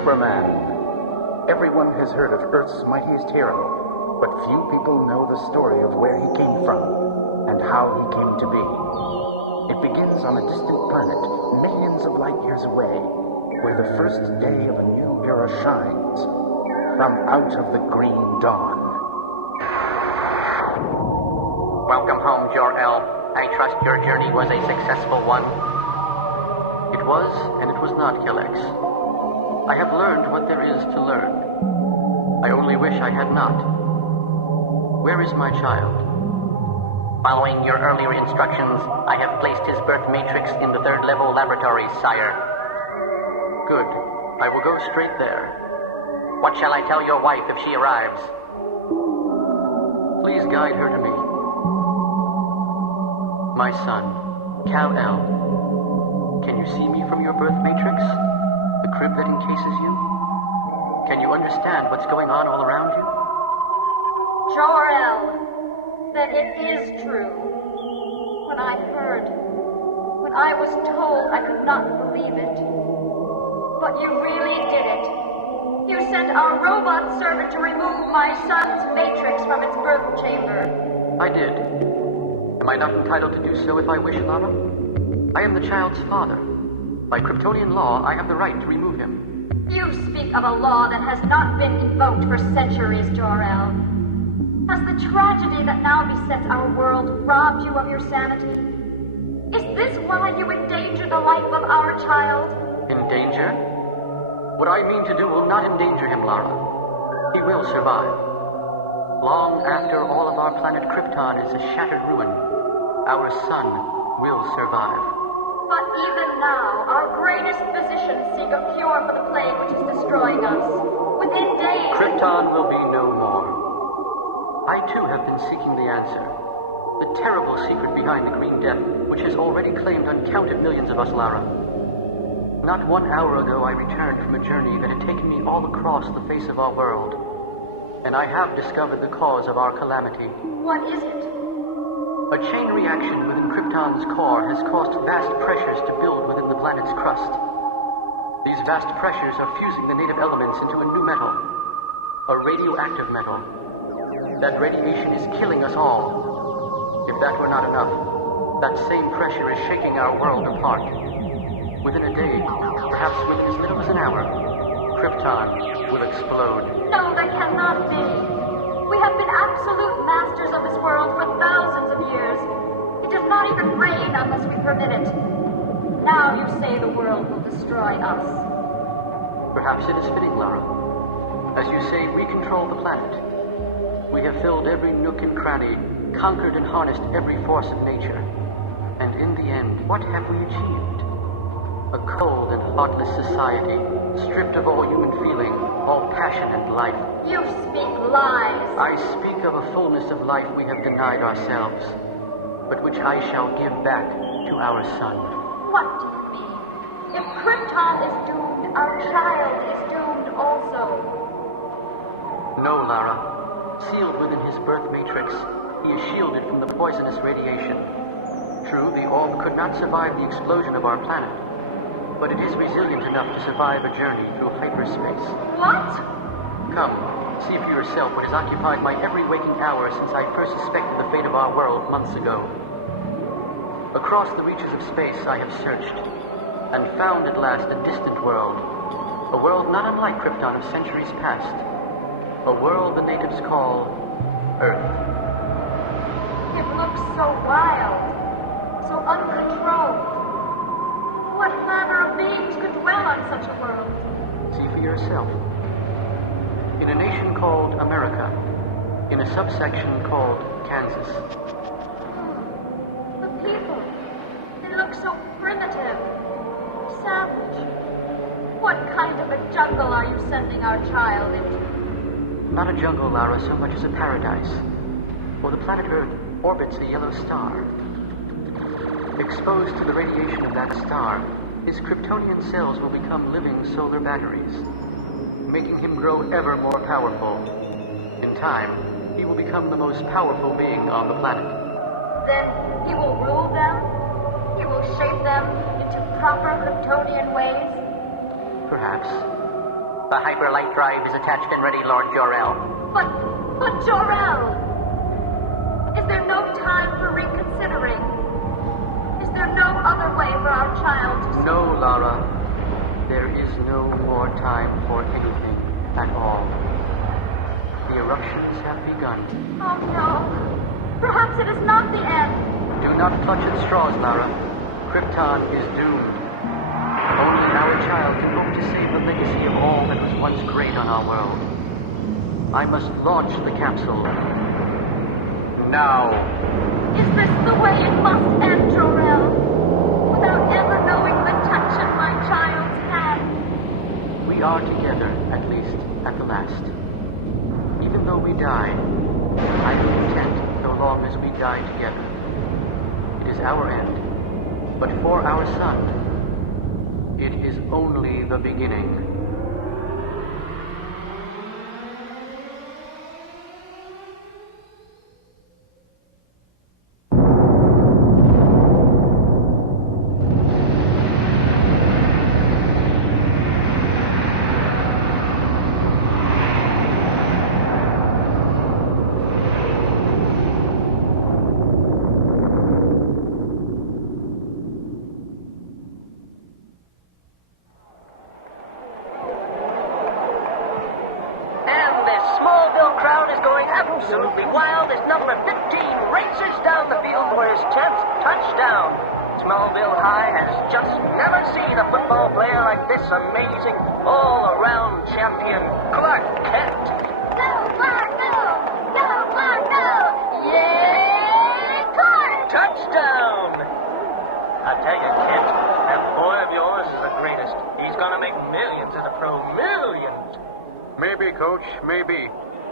Superman. Everyone has heard of Earth's mightiest hero, but few people know the story of where he came from and how he came to be. It begins on a distant planet, millions of light years away, where the first day of a new era shines from out of the green dawn. Welcome home, Jor-El. I trust your journey was a successful one. It was, and it was not, Killex. I have learned what there is to learn. I only wish I had not. Where is my child? Following your earlier instructions, I have placed his birth matrix in the third-level laboratory, sire. Good. I will go straight there. What shall I tell your wife if she arrives? Please guide her to me. My son, Kal-El. Can you see me from your birth matrix? The crib that encases you? Can you understand what's going on all around you? Jor-El, then it is true. When I was told, I could not believe it. But you really did it. You sent our robot servant to remove my son's matrix from its birth chamber. I did. Am I not entitled to do so if I wish, Lara? I am the child's father. By Kryptonian law, I have the right to remove him. You speak of a law that has not been invoked for centuries, Jor-El. Has the tragedy that now besets our world robbed you of your sanity? Is this why you endanger the life of our child? Endanger? What I mean to do will not endanger him, Lara. He will survive. Long after all of our planet Krypton is a shattered ruin, our son will survive. But even now, our greatest physicians seek a cure for the plague which is destroying us. Within days... Krypton will be no more. I too have been seeking the answer. The terrible secret behind the Green Death, which has already claimed uncounted millions of us, Lara. Not 1 hour ago, I returned from a journey that had taken me all across the face of our world. And I have discovered the cause of our calamity. What is it? A chain reaction within Krypton's core has caused vast pressures to build within the planet's crust. These vast pressures are fusing the native elements into a new metal, a radioactive metal. That radiation is killing us all. If that were not enough, that same pressure is shaking our world apart. Within a day, perhaps within as little as an hour, Krypton will explode. No, that cannot be. We have been absolute masters of this world for thousands of years. It does not even rain unless we permit it. Now you say the world will destroy us. Perhaps it is fitting, Lara. As you say, we control the planet. We have filled every nook and cranny, conquered and harnessed every force of nature. And in the end, what have we achieved? A cold and heartless society, stripped of all human feeling, all passion and life. You speak lies. I speak of a fullness of life we have denied ourselves, but which I shall give back to our son. What do you mean? If Krypton is doomed, our child is doomed also. No, Lara. Sealed within his birth matrix, he is shielded from the poisonous radiation. True, the orb could not survive the explosion of our planet, but it is resilient enough to survive a journey through hyperspace. What? Come, see for yourself what has occupied my every waking hour since I first suspected the fate of our world months ago. Across the reaches of space I have searched, and found at last a distant world. A world not unlike Krypton of centuries past. A world the natives call Earth. It looks so wild, so uncontrolled. What manner of beings could dwell on such a world? See for yourself. In a nation called America, in a subsection called Kansas. The people, they look so primitive, savage. What kind of a jungle are you sending our child into? Not a jungle, Lara, so much as a paradise. For the planet Earth orbits a yellow star. Exposed to the radiation of that star, his Kryptonian cells will become living solar batteries, making him grow ever more powerful. In time, he will become the most powerful being on the planet. Then he will rule them? He will shape them into proper Kryptonian ways? Perhaps. The hyperlight drive is attached and ready, Lord Jor-El. But Jor-El! Is there no time for reconsidering? Is there no other way for our child to... No, Lara. There is no more time for anything at all. The eruptions have begun. Oh, no. Perhaps it is not the end. Do not clutch at straws, Lara. Krypton is doomed. Only our child can hope to save the legacy of all that was once great on our world. I must launch the capsule. Now. Is this the way it must end, Jor-El? Without ever knowing the touch of my child's hand? We are together, at least, at the last. Even though we die, I am content so long as we die together. It is our end. But for our son, it is only the beginning. Absolutely wild as number 15 races down the field for his 10th touchdown. Smallville High has just never seen a football player like this amazing all-around champion, Clark Kent. Go, Clark, go! Go, Clark, go! Yay, Clark! Touchdown! I tell you, Kent, that boy of yours is the greatest. He's gonna make millions as a pro, millions. Maybe, Coach, maybe.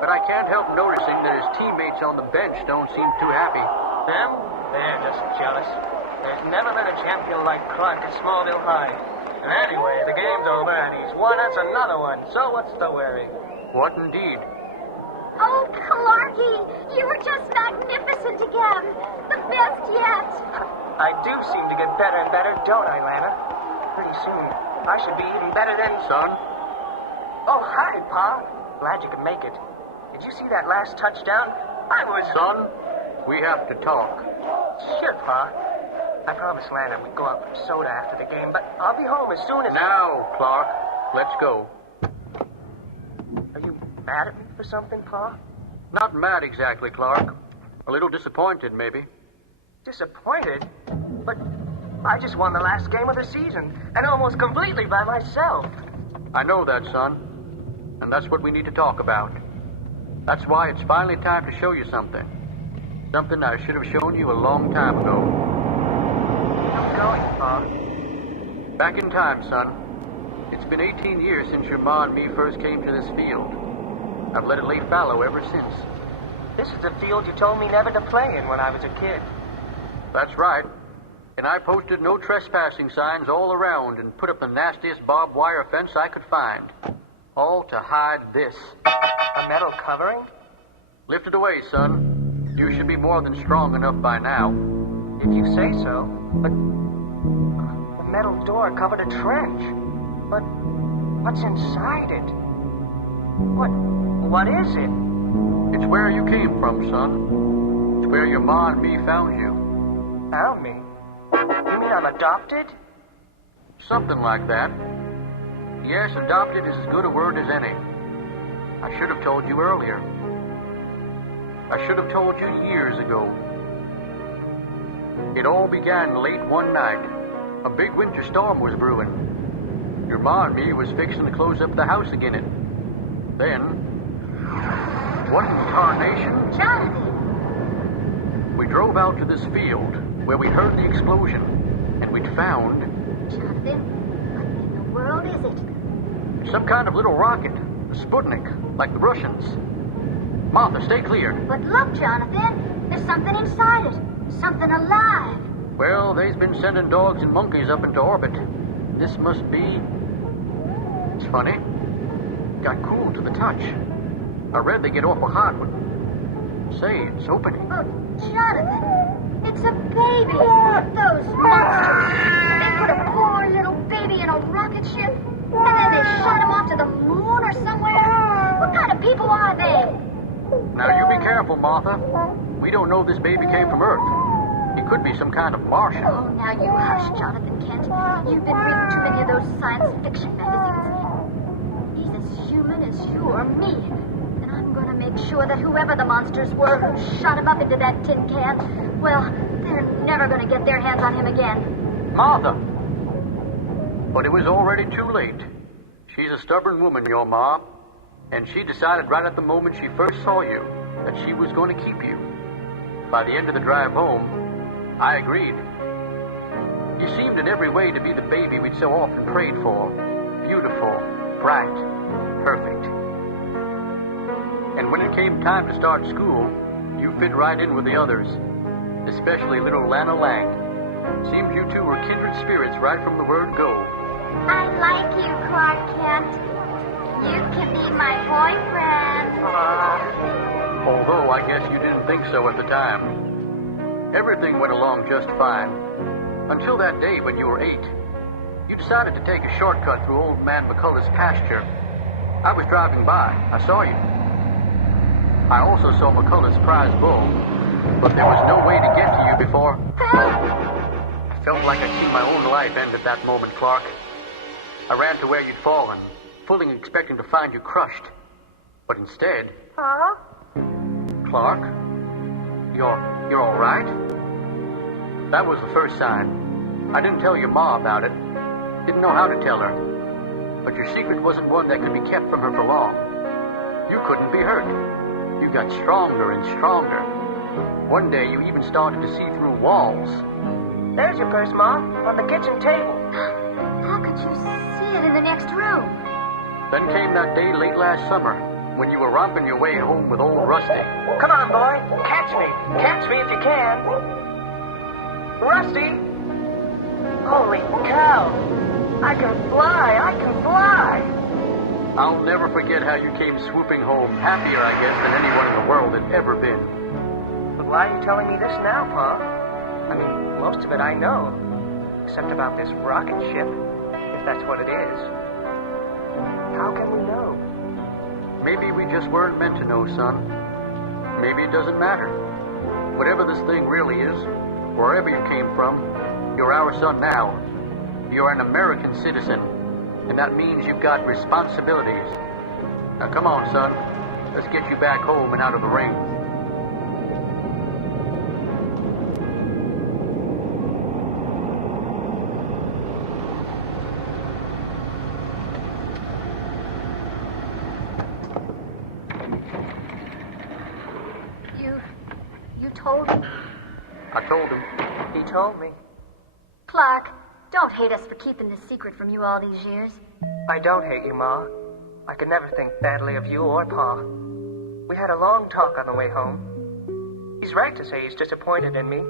But I can't help noticing that his teammates on the bench don't seem too happy. Them? They're just jealous. There's never been a champion like Clark at Smallville High. And anyway, the game's over and he's won us another one, so what's the worry? What indeed? Oh, Clarky, you were just magnificent again. The best yet. I do seem to get better and better, don't I, Lana? Pretty soon, I should be even better than... Son? Oh, hi, Pa. Glad you could make it. Did you see that last touchdown? I was... Son, we have to talk. Sure, Pa. I promised Lana we'd go out for soda after the game, but I'll be home as soon as... Now, Clark, let's go. Are you mad at me for something, Pa? Not mad exactly, Clark. A little disappointed, maybe. Disappointed? But I just won the last game of the season, and almost completely by myself. I know that, son. And that's what we need to talk about. That's why it's finally time to show you something. Something I should have shown you a long time ago. I'm going, Pa. Back in time, son. It's been 18 years since your ma and me first came to this field. I've let it lay fallow ever since. This is the field you told me never to play in when I was a kid. That's right. And I posted no trespassing signs all around and put up the nastiest barbed wire fence I could find. All to hide this. A metal covering? Lift it away, son. You should be more than strong enough by now. If you say so. But the metal door covered a trench. But what's inside it? What is it? It's where you came from, son. It's where your ma and me found you. Found me? You mean I'm adopted? Something like that. Yes, adopted is as good a word as any. I should have told you earlier. I should have told you years ago. It all began late one night. A big winter storm was brewing. Your ma and me was fixing to close up the house again. Then, what in tarnation? Jonathan! We drove out to this field where we heard the explosion, and we'd found... Jonathan, what in the world is it? Some kind of little rocket, a Sputnik, like the Russians. Martha, stay clear. But look, Jonathan, there's something inside it. Something alive. Well, they's been sending dogs and monkeys up into orbit. This must be... It's funny. Got cool to the touch. I read they get awful hot when... Say, it's opening. Oh, Jonathan, it's a baby. Those monsters. They put a poor little baby in a rocket ship. And then they shot him off to the moon or somewhere? What kind of people are they? Now, you be careful, Martha. We don't know this baby came from Earth. He could be some kind of Martian. Oh, now you hush, Jonathan Kent. You've been reading too many of those science fiction magazines. He's as human as you or me. And I'm going to make sure that whoever the monsters were who shot him up into that tin can, well, they're never going to get their hands on him again. Martha! But it was already too late. She's a stubborn woman, your ma. And she decided right at the moment she first saw you that she was going to keep you. By the end of the drive home, I agreed. You seemed in every way to be the baby we'd so often prayed for. Beautiful, bright, perfect. And when it came time to start school, you fit right in with the others, especially little Lana Lang. Seemed you two were kindred spirits right from the word go. I like you, Clark Kent. You can be my boyfriend. Although I guess you didn't think so at the time. Everything went along just fine. Until that day when you were 8. You decided to take a shortcut through Old Man McCullough's pasture. I was driving by. I saw you. I also saw McCullough's prize bull, but there was no way to get to you before... I felt like I'd seen my own life end at that moment, Clark. I ran to where you'd fallen, fully expecting to find you crushed. But instead... Huh? Clark? You're all right? That was the first sign. I didn't tell your ma about it. Didn't know how to tell her. But your secret wasn't one that could be kept from her for long. You couldn't be hurt. You got stronger and stronger. One day you even started to see through walls. There's your purse, Ma, on the kitchen table. How could you see it in the next room? Then came that day late last summer when you were romping your way home with old Rusty. Come on, boy. Catch me. Catch me if you can. Rusty! Holy cow! I can fly! I can fly! I'll never forget how you came swooping home, happier, I guess, than anyone in the world had ever been. But why are you telling me this now, Pa? I mean, most of it I know. Except about this rocket ship, if that's what it is. How can we know? Maybe we just weren't meant to know, son. Maybe it doesn't matter. Whatever this thing really is, wherever you came from, you're our son now. You're an American citizen, and that means you've got responsibilities. Now come on, son. Let's get you back home and out of the ring. You told him? I told him. He told me. Clark, don't hate us for keeping this secret from you all these years. I don't hate you, Ma. I could never think badly of you or Pa. We had a long talk on the way home. He's right to say he's disappointed in me.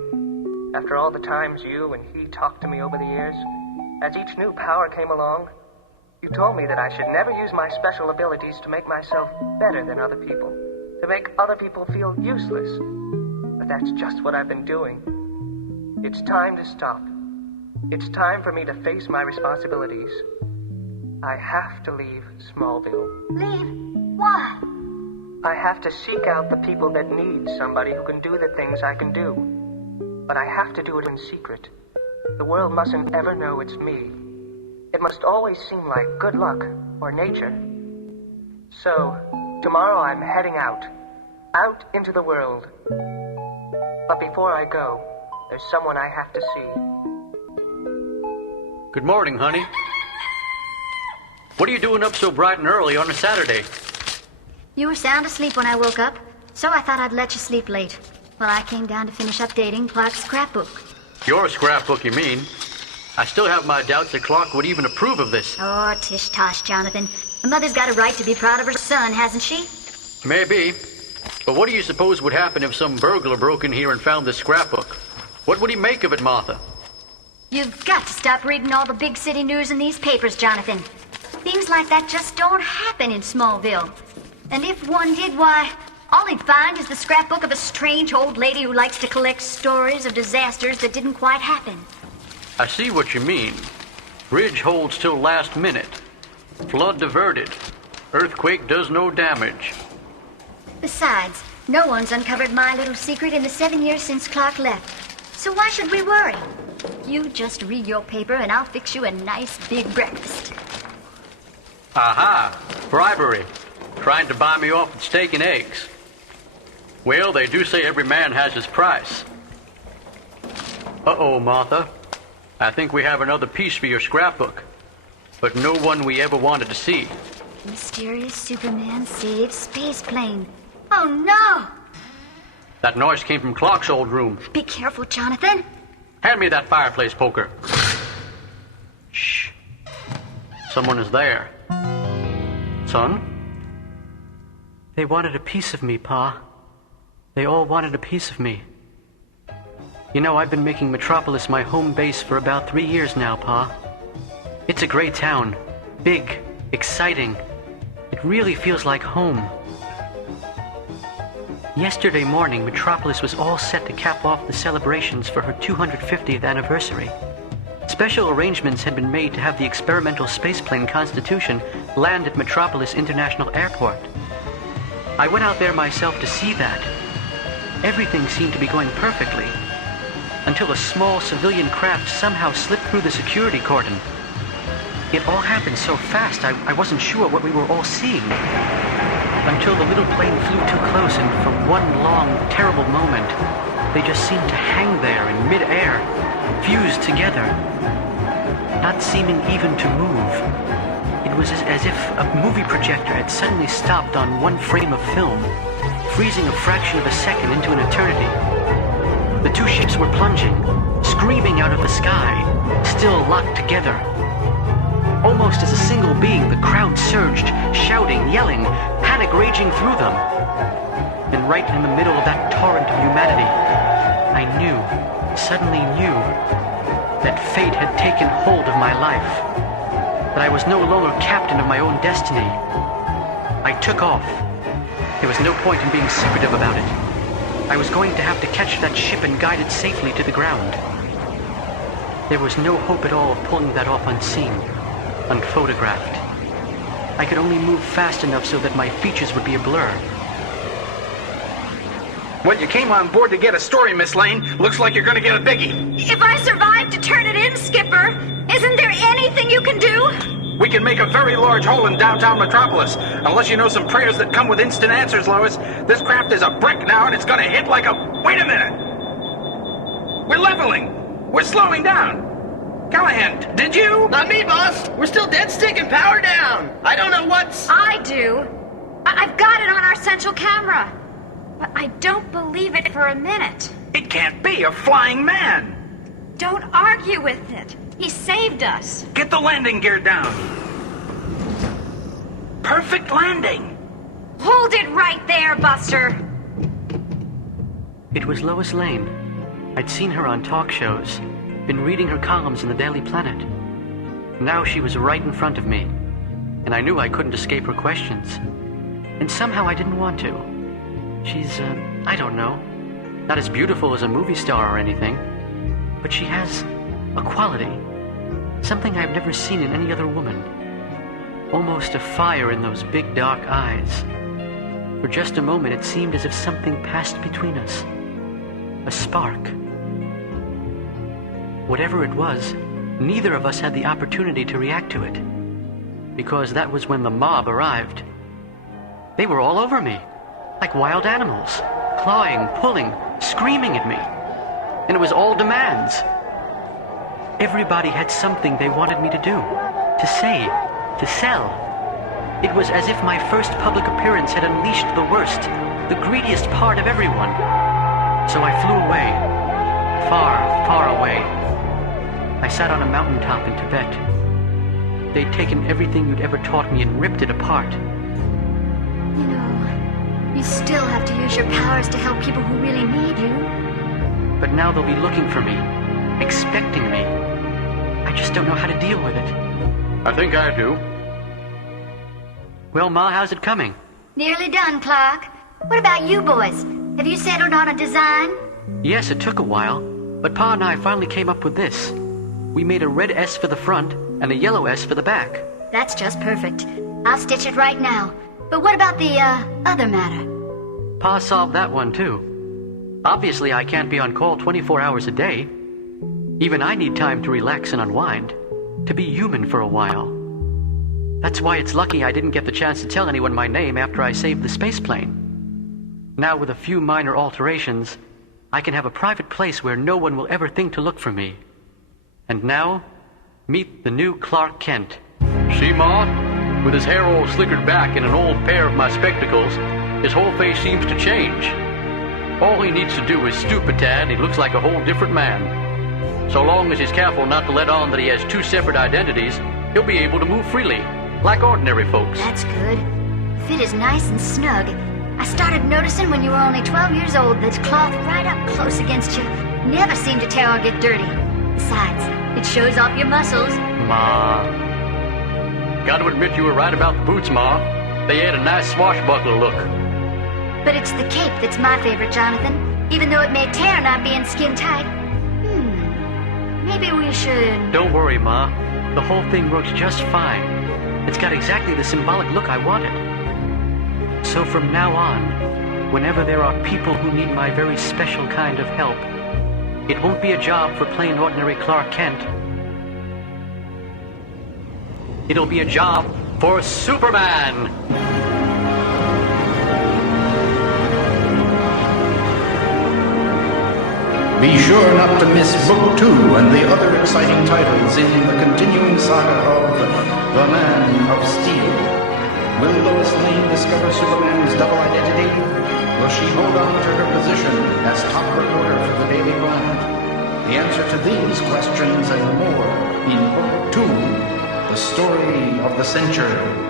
After all the times you and he talked to me over the years, as each new power came along, you told me that I should never use my special abilities to make myself better than other people, to make other people feel useless. But that's just what I've been doing. It's time to stop. It's time for me to face my responsibilities. I have to leave Smallville. Leave? Why? I have to seek out the people that need somebody who can do the things I can do. But I have to do it in secret. The world mustn't ever know it's me. It must always seem like good luck or nature. So, tomorrow I'm heading out into the world. But before I go, there's someone I have to see. Good morning, honey. What are you doing up so bright and early on a Saturday? You were sound asleep when I woke up, so I thought I'd let you sleep late. Well, I came down to finish updating Clark's scrapbook. Your scrapbook, you mean? I still have my doubts that Clark would even approve of this. Oh, tish-tosh, Jonathan. A mother's got a right to be proud of her son, hasn't she? Maybe. But what do you suppose would happen if some burglar broke in here and found this scrapbook? What would he make of it, Martha? You've got to stop reading all the big city news in these papers, Jonathan. Things like that just don't happen in Smallville. And if one did, why, all he'd find is the scrapbook of a strange old lady who likes to collect stories of disasters that didn't quite happen. I see what you mean. Ridge holds till last minute. Flood diverted. Earthquake does no damage. Besides, no one's uncovered my little secret in the 7 years since Clark left. So why should we worry? You just read your paper and I'll fix you a nice big breakfast. Aha! Bribery. Trying to buy me off with steak and eggs. Well, they do say every man has his price. Uh-oh, Martha. I think we have another piece for your scrapbook. But no one we ever wanted to see. Mysterious Superman saves spaceplane. Oh, no! That noise came from Clark's old room. Be careful, Jonathan. Hand me that fireplace poker. Shh. Someone is there. Son? They wanted a piece of me, Pa. They all wanted a piece of me. You know, I've been making Metropolis my home base for about 3 years now, Pa. It's a great town. Big, exciting. It really feels like home. Yesterday morning, Metropolis was all set to cap off the celebrations for her 250th anniversary. Special arrangements had been made to have the experimental spaceplane Constitution land at Metropolis International Airport. I went out there myself to see that. Everything seemed to be going perfectly, until a small civilian craft somehow slipped through the security cordon. It all happened so fast, I wasn't sure what we were all seeing. Until the little plane flew too close, and for one long, terrible moment, they just seemed to hang there in mid-air, fused together, not seeming even to move. It was as if a movie projector had suddenly stopped on one frame of film, freezing a fraction of a second into an eternity. The two ships were plunging, screaming out of the sky, still locked together. Almost as a single being, the crowd surged, shouting, yelling, panic raging through them. And right in the middle of that torrent of humanity, I knew, suddenly knew, that fate had taken hold of my life. That I was no longer captain of my own destiny. I took off. There was no point in being secretive about it. I was going to have to catch that ship and guide it safely to the ground. There was no hope at all of pulling that off unseen, unphotographed. I could only move fast enough so that my features would be a blur. Well, you came on board to get a story, Miss Lane. Looks like you're gonna get a biggie. If I survive to turn it in, Skipper, isn't there anything you can do? We can make a very large hole in downtown Metropolis. Unless you know some prayers that come with instant answers, Lois. This craft is a brick now, and it's gonna hit like a... Wait a minute! We're leveling! We're slowing down! Callahan, did you? Not me, boss. We're still dead stick and power down. I don't know what's... I do. I've got it on our central camera. But I don't believe it for a minute. It can't be a flying man! Don't argue with it. He saved us. Get the landing gear down. Perfect landing. Hold it right there, Buster. It was Lois Lane. I'd seen her on talk shows, been reading her columns in the Daily Planet. Now she was right in front of me, and I knew I couldn't escape her questions. And somehow I didn't want to. She's, I don't know, not as beautiful as a movie star or anything, but she has a quality, something I've never seen in any other woman. Almost a fire in those big dark eyes. For just a moment it seemed as if something passed between us. A spark. Whatever it was, neither of us had the opportunity to react to it, because that was when the mob arrived. They were all over me, like wild animals, clawing, pulling, screaming at me. And it was all demands. Everybody had something they wanted me to do, to say, to sell. It was as if my first public appearance had unleashed the worst, the greediest part of everyone. So I flew away, far, far away. I sat on a mountaintop in Tibet. They'd taken everything you'd ever taught me and ripped it apart. You know, you still have to use your powers to help people who really need you. But now they'll be looking for me, expecting me. I just don't know how to deal with it. I think I do. Well, Ma, how's it coming? Nearly done, Clark. What about you boys? Have you settled on a design? Yes, it took a while, but Pa and I finally came up with this. We made a red S for the front and a yellow S for the back. That's just perfect. I'll stitch it right now. But what about the, other matter? Pa solved that one, too. Obviously, I can't be on call 24 hours a day. Even I need time to relax and unwind, to be human for a while. That's why it's lucky I didn't get the chance to tell anyone my name after I saved the space plane. Now, with a few minor alterations, I can have a private place where no one will ever think to look for me. And now, meet the new Clark Kent. See, Ma? With his hair all slickered back and an old pair of my spectacles, his whole face seems to change. All he needs to do is stoop a tad and he looks like a whole different man. So long as he's careful not to let on that he has two separate identities, he'll be able to move freely, like ordinary folks. That's good. Fit is nice and snug. I started noticing when you were only 12 years old that cloth right up close against you never seemed to tear or get dirty. Besides, it shows off your muscles. Ma. Gotta admit you were right about the boots, Ma. They add a nice swashbuckler look. But it's the cape that's my favorite, Jonathan. Even though it may tear not being skin tight. Maybe we should... Don't worry, Ma. The whole thing works just fine. It's got exactly the symbolic look I wanted. So from now on, whenever there are people who need my very special kind of help, it won't be a job for plain ordinary Clark Kent. It'll be a job for Superman! Be sure not to miss Book 2 and the other exciting titles in the continuing saga of The Man of Steel. Will Lois Lane discover Superman's double identity? Will she hold on to her position as top reporter for the Daily Planet? The answer to these questions and more in Book 2, The Story of the Century.